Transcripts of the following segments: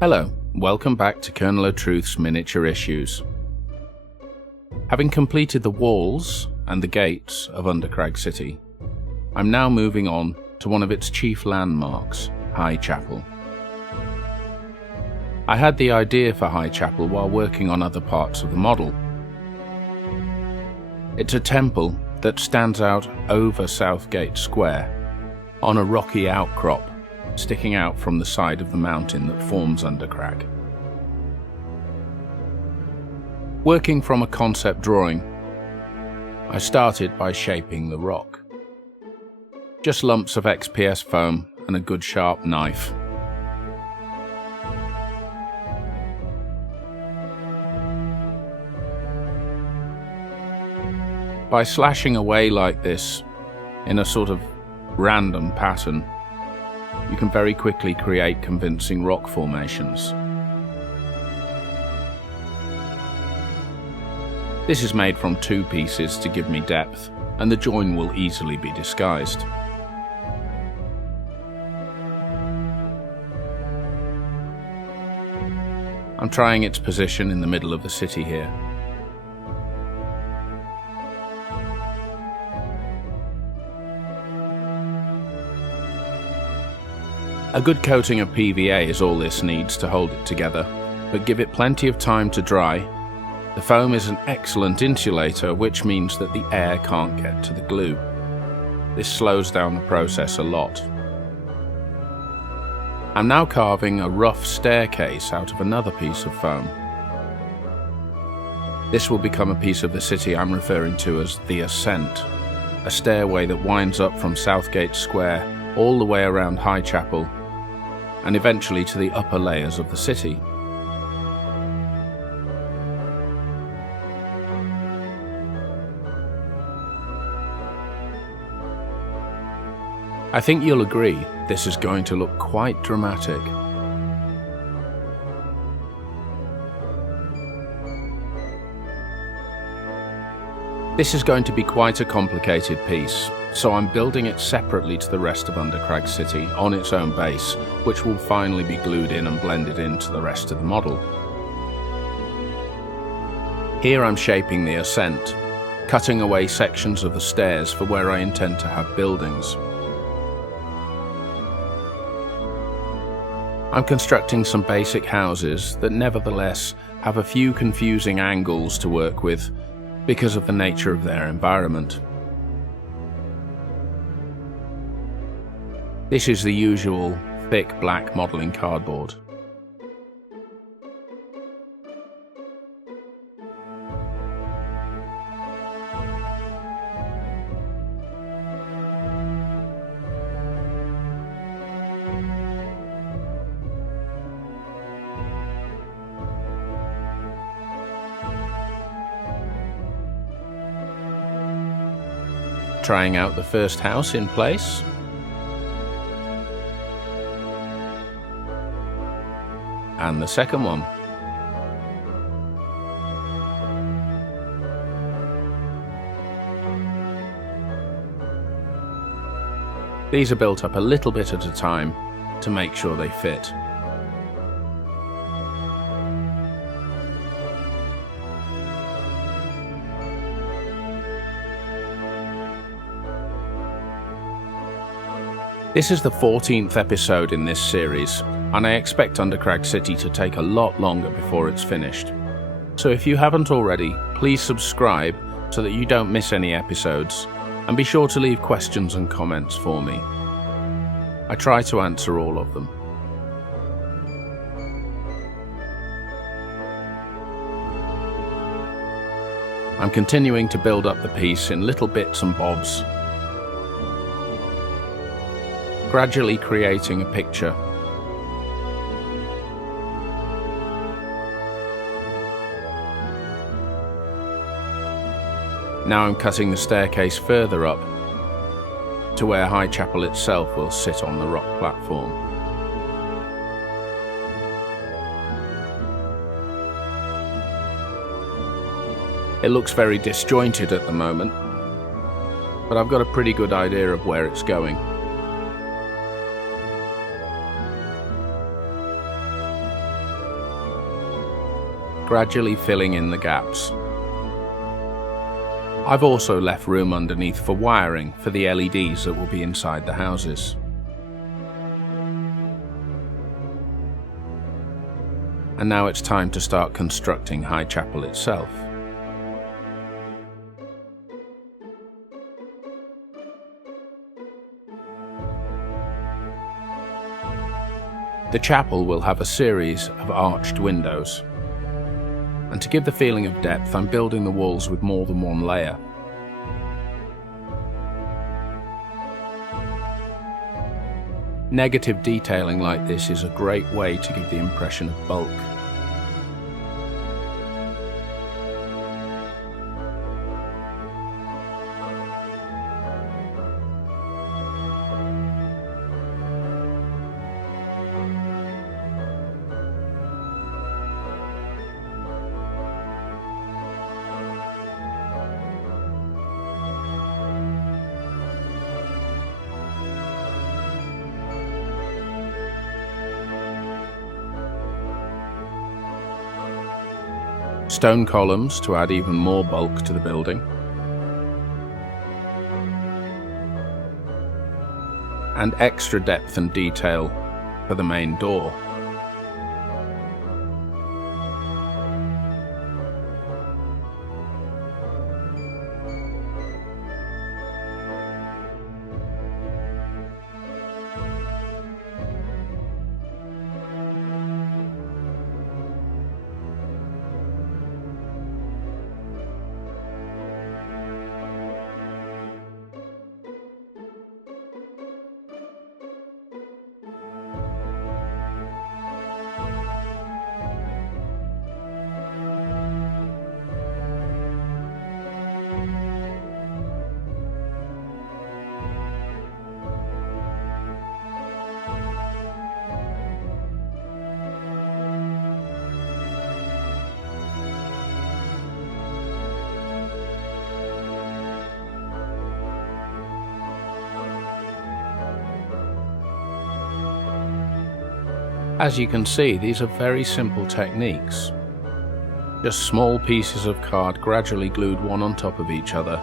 Hello, welcome back to Colonel O'Truth's Miniature Issues. Having completed the walls and the gates of Undercrag City, I'm now moving on to one of its chief landmarks, Highchapel. I had the idea for Highchapel while working on other parts of the model. It's a temple that stands out over Southgate Square, on a rocky outcrop sticking out from the side of the mountain that forms Undercrag. Working from a concept drawing, I started by shaping the rock. Just lumps of XPS foam and a good sharp knife. By slashing away like this, in a sort of random pattern, you can very quickly create convincing rock formations. This is made from 2 pieces to give me depth, and the join will easily be disguised. I'm trying its position in the middle of the city here. A good coating of PVA is all this needs to hold it together, but give it plenty of time to dry. The foam is an excellent insulator, which means that the air can't get to the glue. This slows down the process a lot. I'm now carving a rough staircase out of another piece of foam. This will become a piece of the city I'm referring to as the Ascent, a stairway that winds up from Southgate Square all the way around Highchapel and eventually to the upper layers of the city. I think you'll agree this is going to look quite dramatic. This is going to be quite a complicated piece, so I'm building it separately to the rest of Undercrag City on its own base, which will finally be glued in and blended into the rest of the model. Here I'm shaping the ascent, cutting away sections of the stairs for where I intend to have buildings. I'm constructing some basic houses that nevertheless have a few confusing angles to work with because of the nature of their environment. This is the usual thick black modelling cardboard. Trying out the first house in place. And the second one. These are built up a little bit at a time to make sure they fit. This is the 14th episode in this series, and I expect Undercrag City to take a lot longer before it's finished. So if you haven't already, please subscribe so that you don't miss any episodes, and be sure to leave questions and comments for me. I try to answer all of them. I'm continuing to build up the piece in little bits and bobs, gradually creating a picture. Now I'm cutting the staircase further up to where Highchapel itself will sit on the rock platform. It looks very disjointed at the moment, but I've got a pretty good idea of where it's going. gradually filling in the gaps. I've also left room underneath for wiring for the LEDs that will be inside the houses. And now it's time to start constructing Highchapel itself. The chapel will have a series of arched windows, and to give the feeling of depth, I'm building the walls with more than one layer. Negative detailing like this is a great way to give the impression of bulk. Stone columns to add even more bulk to the building, and extra depth and detail for the main door. As you can see, these are very simple techniques. Just small pieces of card gradually glued one on top of each other.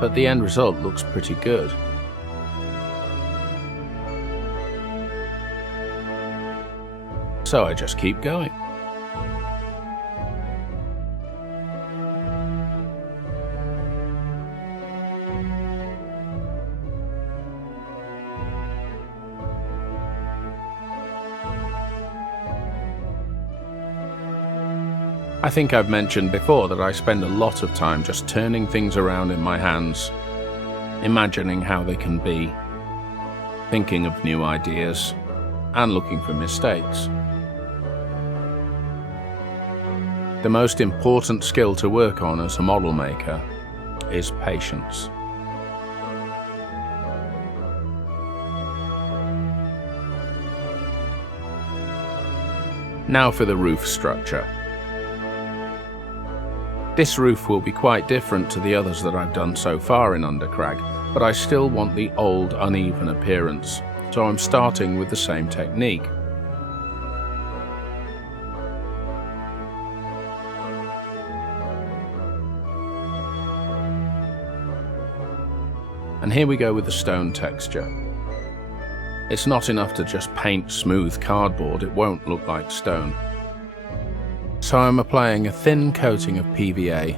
But the end result looks pretty good. So I just keep going. I think I've mentioned before that I spend a lot of time just turning things around in my hands, imagining how they can be, thinking of new ideas, and looking for mistakes. The most important skill to work on as a model maker is patience. Now for the roof structure. This roof will be quite different to the others that I've done so far in Undercrag, but I still want the old, uneven appearance, so I'm starting with the same technique. And here we go with the stone texture. It's not enough to just paint smooth cardboard, it won't look like stone. So I'm applying a thin coating of PVA,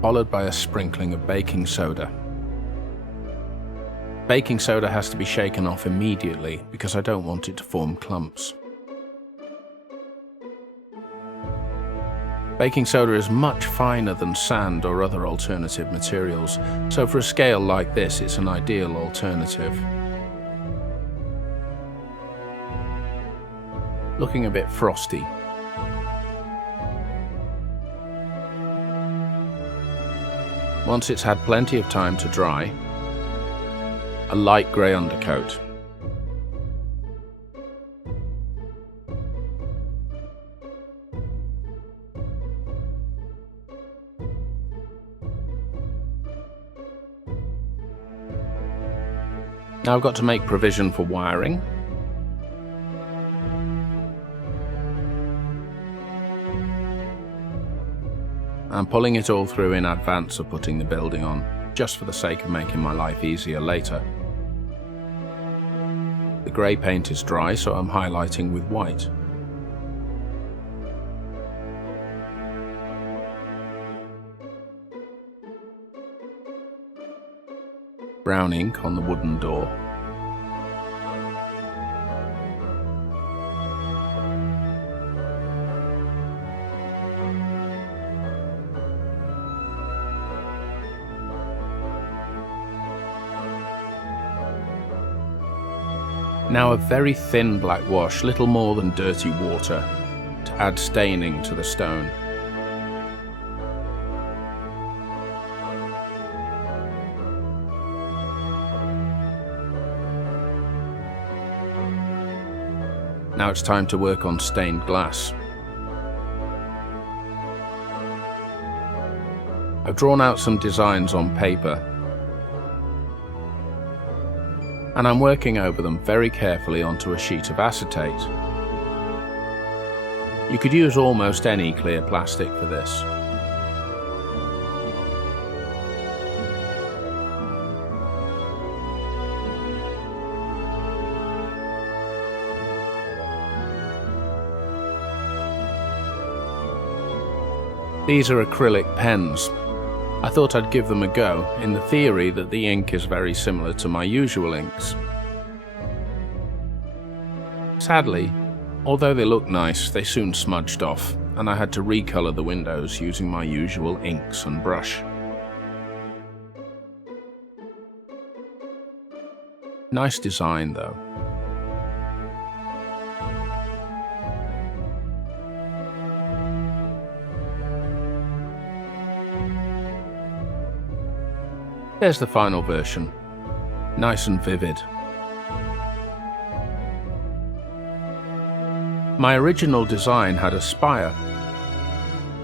followed by a sprinkling of baking soda. Baking soda has to be shaken off immediately because I don't want it to form clumps. Baking soda is much finer than sand or other alternative materials, so for a scale like this, it's an ideal alternative. Looking a bit frosty. Once it's had plenty of time to dry, a light grey undercoat. Now I've got to make provision for wiring. and pulling it all through in advance of putting the building on, just for the sake of making my life easier later. The grey paint is dry, so I'm highlighting with white. Brown ink on the wooden door. Now a very thin black wash, little more than dirty water, to add staining to the stone. Now it's time to work on stained glass. I've drawn out some designs on paper, and I'm working over them very carefully onto a sheet of acetate. You could use almost any clear plastic for this. These are acrylic pens. I thought I'd give them a go, in the theory that the ink is very similar to my usual inks. Sadly, although they look nice, they soon smudged off, and I had to recolour the windows using my usual inks and brush. Nice design though. There's the final version, nice and vivid. My original design had a spire,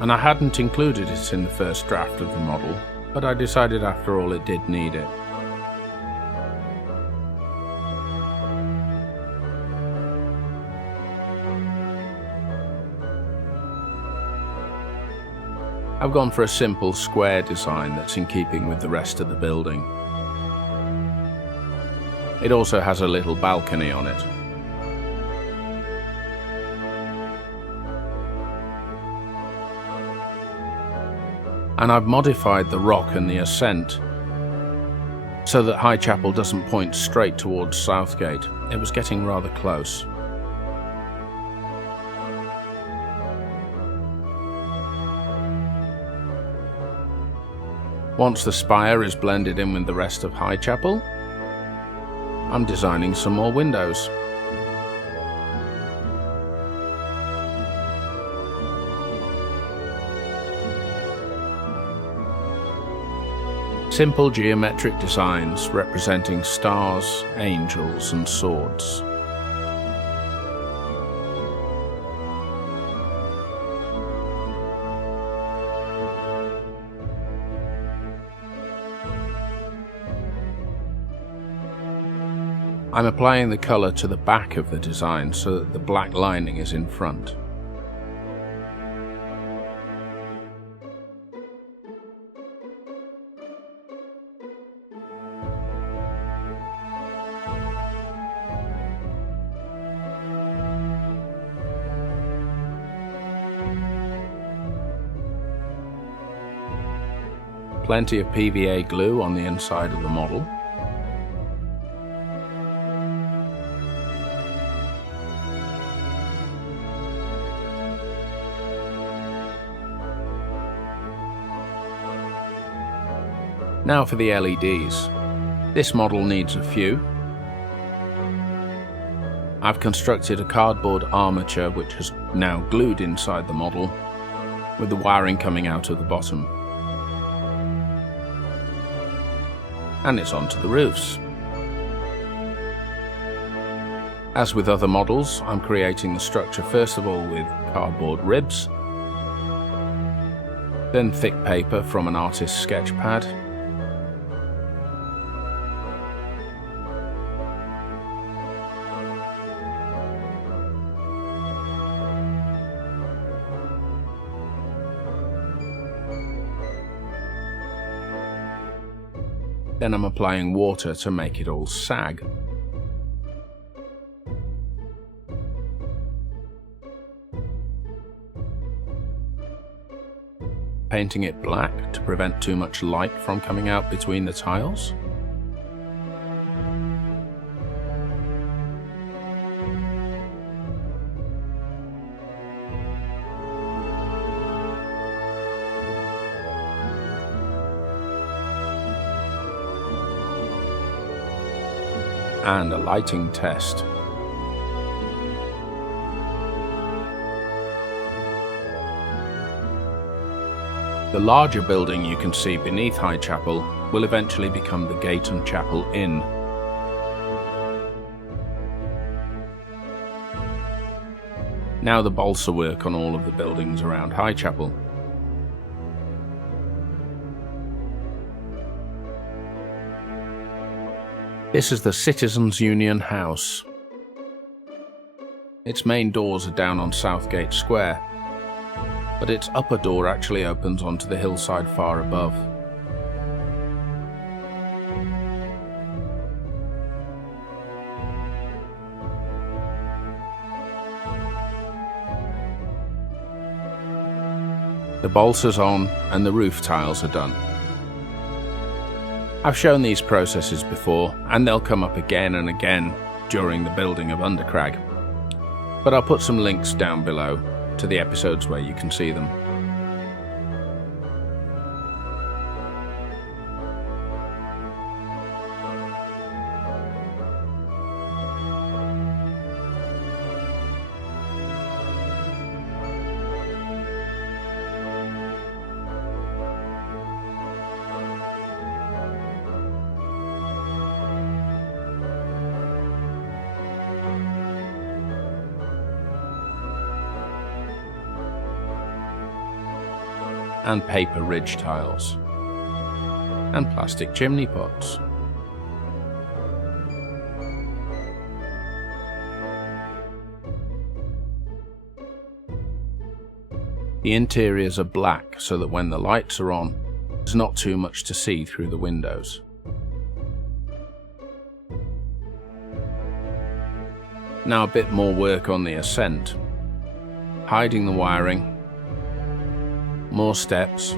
and I hadn't included it in the first draft of the model, but I decided after all it did need it. I've gone for a simple square design that's in keeping with the rest of the building. It also has a little balcony on it. And I've modified the rock and the ascent so that Highchapel doesn't point straight towards Southgate. It was getting rather close. Once the spire is blended in with the rest of Highchapel, I'm designing some more windows. Simple geometric designs representing stars, angels, and swords. I'm applying the colour to the back of the design so that the black lining is in front. Plenty of PVA glue on the inside of the model. Now for the LEDs. This model needs a few. I've constructed a cardboard armature which is now glued inside the model, with the wiring coming out of the bottom. And it's onto the roofs. As with other models, I'm creating the structure first of all with cardboard ribs, then thick paper from an artist's sketch pad, Then I'm applying water to make it all sag. Painting it black to prevent too much light from coming out between the tiles. And a lighting test. The larger building you can see beneath Highchapel will eventually become the Gate and Chapel Inn. Now the balsa work on all of the buildings around Highchapel. This is the Citizens Union House. Its main doors are down on Southgate Square, but its upper door actually opens onto the hillside far above. The balsa's on and the roof tiles are done. I've shown these processes before, and they'll come up again and again during the building of Undercrag, but I'll put some links down below to the episodes where you can see them. And paper ridge tiles, and plastic chimney pots. The interiors are black so that when the lights are on, there's not too much to see through the windows. Now a bit more work on the ascent, hiding the wiring, more steps,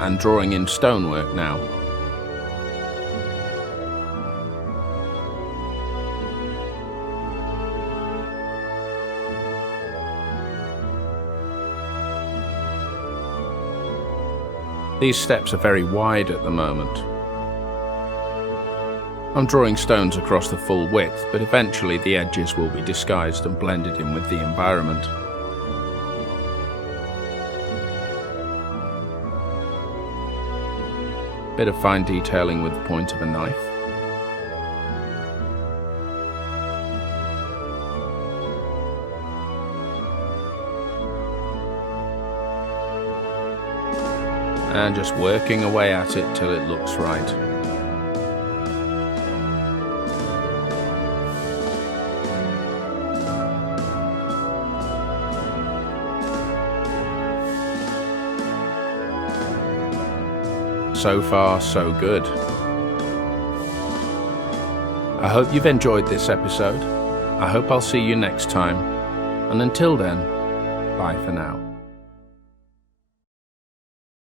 and drawing in stonework now. These steps are very wide at the moment. I'm drawing stones across the full width, but eventually the edges will be disguised and blended in with the environment. Bit of fine detailing with the point of a knife. And just working away at it till it looks right. So far, so good. I hope you've enjoyed this episode. I hope I'll see you next time. And until then, bye for now.